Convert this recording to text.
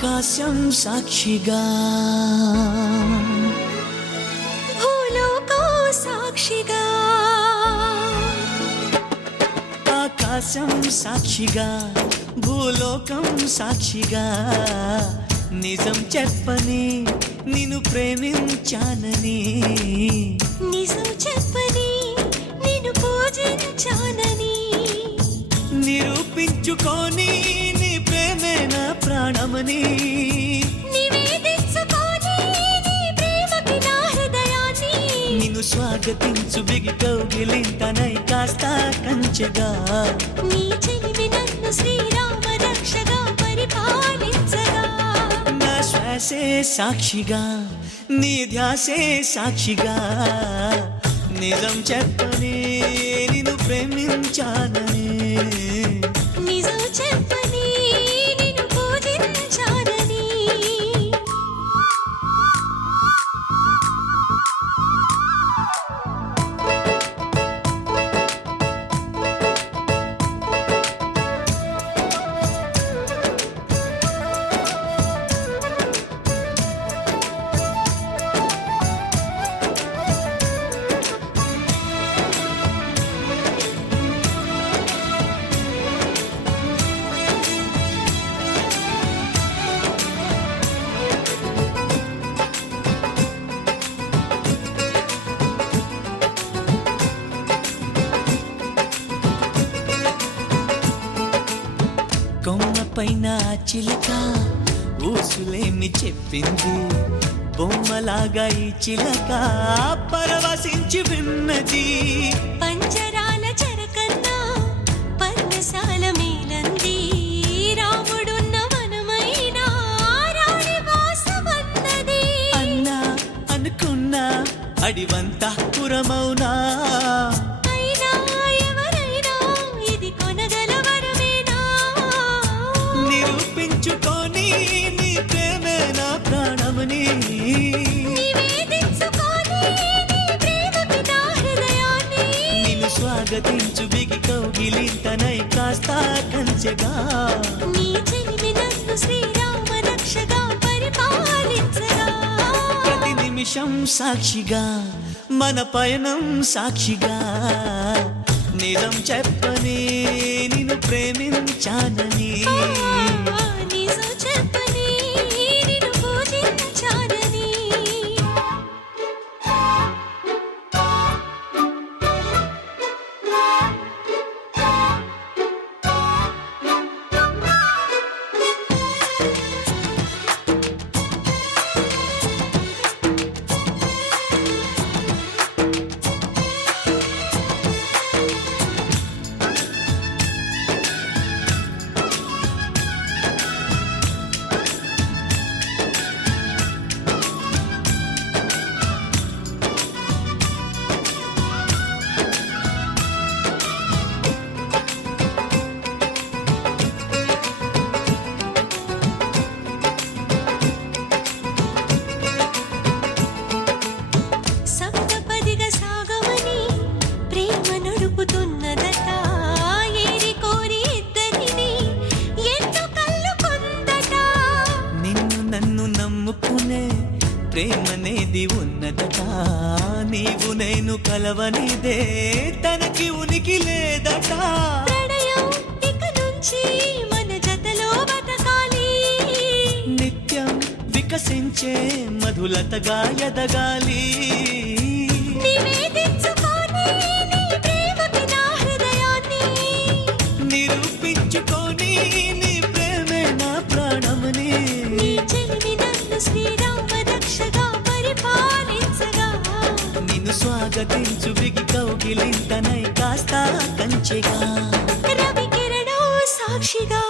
ఆకాశం సాక్షిగా భూలోకం సాక్షిగా ఆకాశం సాక్షిగా భూలోకం సాక్షిగా నిజం చెప్పని నిన్ను ప్రేమించానని నిజం చెప్పని నిన్ను పూజించానని నిరూపించుకొని నీ ప్రేమే నా ప్రాణమని నివేదించుకొని నీ ప్రేమకి నా హృదయాన్ని నిన్ను స్వాగతించు బిగి కౌగిలింతనై కాస్త కంచెగా నీ చెలిమి నన్ను శ్రీరామ రక్షగా పరిపాలించగా నా శ్వాసే సాక్షిగా నీ ధ్యాసే సాక్షిగా నిజం చెప్పని నిన్ను ప్రేమించానని నిజం చెప్పని నిన్ను పూజించానని కొమ్మ పైన చిలక ఊసులేమి చెప్పింది బొమ్మలాగా ఈ చిలక పరవశించి విన్నది పంజరాల చెరకన్నా పర్ణశాల మేలంది రాముడున్న వనమైనా రాణి వాసమన్నది అన్నా అనుకున్నా అడివంతా పురమౌనా అయినా ఎవరైనా ఇది కొనగల వరమేనా నిరూపించుకొని నీ ప్రేమే నా ప్రాణమని నివేదించుకొని నీ ప్రేమకి నా హృదయాన్ని నిన్ను స్వాగతించు బిగి కౌగిలింతనై కాస్త కంచెగా నీ చెలిమి నన్ను శ్రీరామ రక్షగా పరిపాలించగా ప్రతి నిమిషం సాక్షిగా మన పయనం సాక్షిగా నిజం చెప్పని నిన్ను ప్రేమించానని నిజం చెప్పని నిన్ను పూజించానని సప్తపదిగా సాగమని ప్రేమ నడుపుతున్నదట ఏరి కోరి ఇద్దరిని ఎన్నో కళ్ళు కొందట నిన్ను నన్ను నమ్ముకునే ప్రేమనేది ఉన్నదట నీవు నేను కలవనిదే తనకి ఉనికి లేదట ప్రణయం ఇక నుంచి మన జతలో బతకాలి నిత్యం వికసించే మధులతగా ఎదగాలి నివేదించుకొని నీ ప్రేమకి నా హృదయాన్ని నిరూపించుకొని నీ ప్రేమే నా ప్రాణమని నీ చెలిమి నన్ను శ్రీరామ రక్షగా పరిపాలించగా నిన్ను స్వాగతించు బిగి కౌగిలింతనై కాస్త కంచెగా రవి కిరణం సాక్షిగా